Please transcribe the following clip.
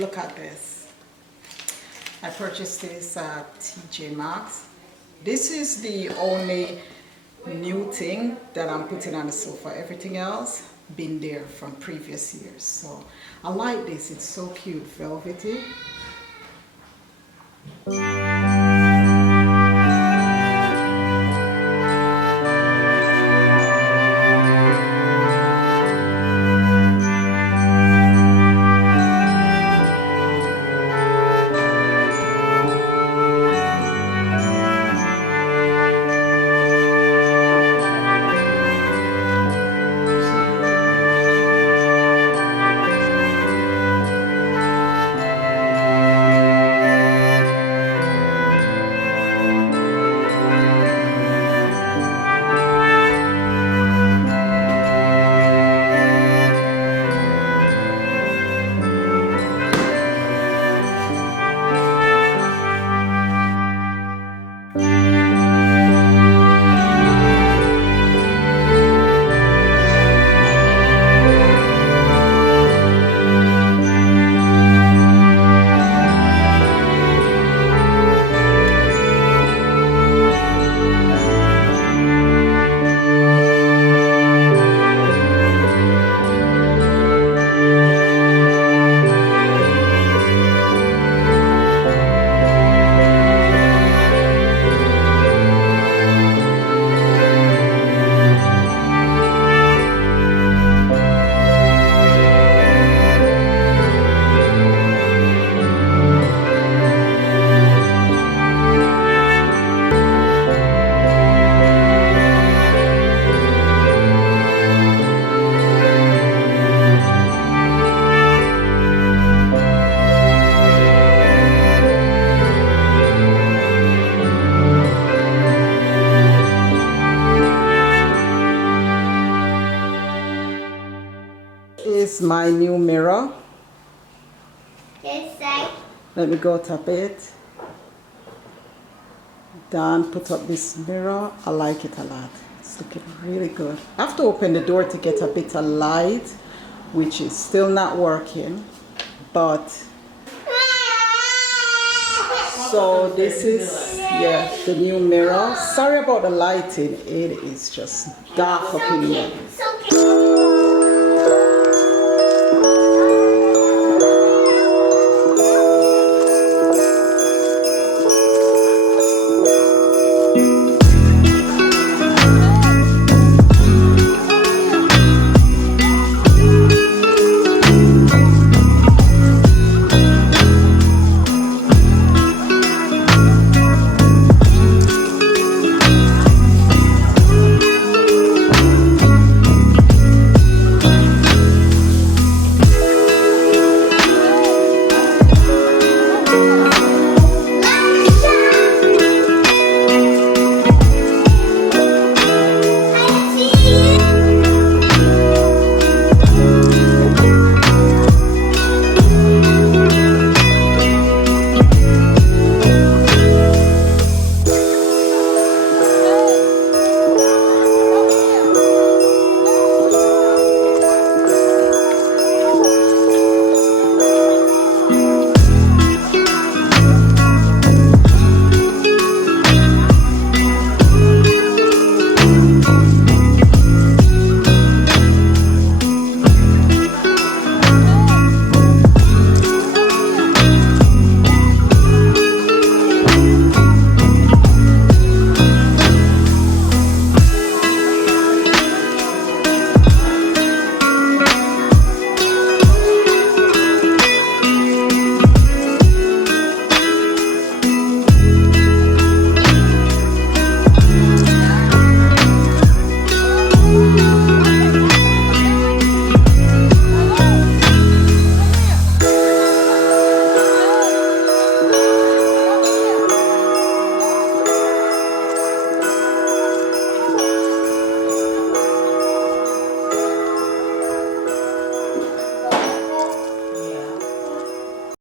Look at this. I purchased this at TJ Maxx. This is the only new thing that I'm putting on the sofa. Everything else been there from previous years. So I like this. It's so cute, velvety. Is my new mirror. Let me go tap it. Dan put up this mirror. I like it a lot. It's looking really good. I have to open the door to get a bit of light, which is still not working. But so this is the new mirror. Sorry about the lighting. It is just dark up in here.